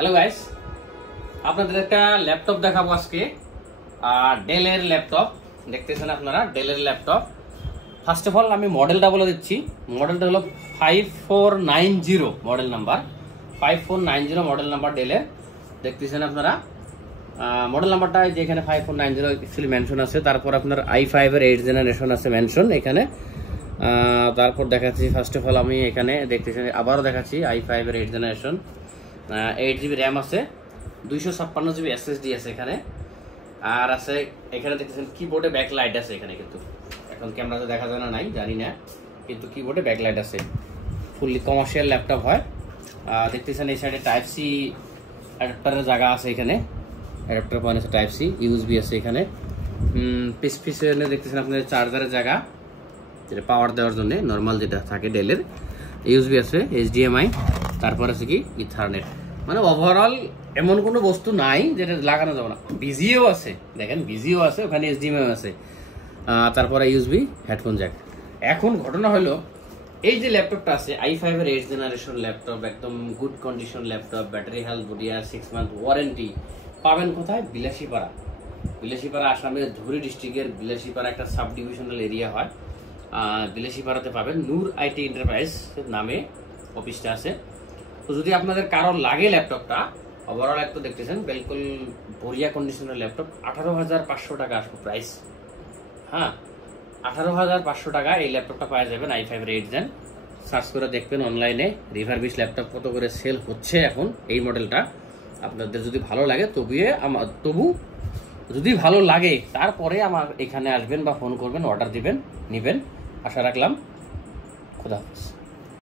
Hello guys, আপনাদের একটা laptop দেখাবো আজকে। ডেলের ল্যাপটপ দেখতেছেন আপনারা, ডেলের ল্যাপটপ। ফার্স্ট অফ অল আমি মডেলটা বলে দিচ্ছি। মডেলটা হলো 5490 মডেল নাম্বার, 5490 মডেল নাম্বার ডেলের। দেখতেছেন আপনারা মডেল নাম্বারটা যে এখানে 5490 অ্যাকচুয়ালি মেনশন আছে। তারপর আপনার i5 এর 8th জেনারেশন আছে মেনশন এখানে। তারপর দেখাচ্ছি ফার্স্ট অফ অল আমি এখানে দেখতেছেন, আবারও দেখাচ্ছি i5 এর 8th জেনারেশন, 8GB র্যাম আছে, 256GB SSD আছে এখানে। আর আছে এখানে দেখতেছেন কিবোর্ডে ব্যাকলাইট আছে এখানে, কিন্তু এখন ক্যামেরাতে দেখা যায় না, নাই জানি না, কিন্তু কিবোর্ডে ব্যাকলাইট আছে। ফুললি কমার্শিয়াল ল্যাপটপ হয়। দেখতেছেন এই সাইডে টাইপ সি অ্যাডাপ্টারের জায়গা আছে এখানে, অ্যাডাপ্টার পয়েন্ট আছে, টাইপ সি, ইউএসবি আছে এখানে। পিছনে দেখতেছেন আপনাদের চার্জারের জায়গা, যেটা পাওয়ার দেওয়ার জন্য নর্মাল যেটা থাকে ডেলের। ইউএসবি আছে, HDMI, তারপর আছে কি ইথারনেট। মানে ওভারঅল এমন কোনো বস্তু নাই যেটা লাগানো যাবে না। বিজিও আছে, দেখেন বিজিও আছে, ওখানে HDMI আছে, তারপরে ইউএসবি, হেডফোন জ্যাক। এখন ঘটনা হলো এই যে ল্যাপটপটা আছে i5 এর 8th জেনারেশন ল্যাপটপ, একদম good condition laptop, battery health good, 6 month warranty. পাবেন কোথায়? বিলাসীপাড়া। বিলাসীপাড়া আসামের ধুবড়ী ডিস্ট্রিক্টের বিলাসীপাড়া একটা সাব ডিভিশনাল এরিয়া হয়। বিলাসীপাড়াতে পাবেন, নূর আইটি এন্টারপ্রাইজ নামে অফিসটা আছে। তো যদি আপনাদের কারোর লাগে ল্যাপটপটা, ওভারঅল একটু দেখতেছেন বিলকুল বড়িয়া কন্ডিশনের ল্যাপটপ, 18,500 টাকা আসবে প্রাইস। হ্যাঁ, 18,500 টাকা এই ল্যাপটপটা পাওয়া যাবেন i5 এর 8th জেন। সার্চ করে দেখবেন অনলাইনে রিভারবিশ ল্যাপটপ কত করে সেল হচ্ছে এখন এই মডেলটা। আপনাদের যদি ভালো লাগে তবু যদি ভালো লাগে তারপরে আমার এখানে আসবেন বা ফোন করবেন, অর্ডার দিবেন, নেবেন। আশা রাখলাম। খুদা হাফেজ।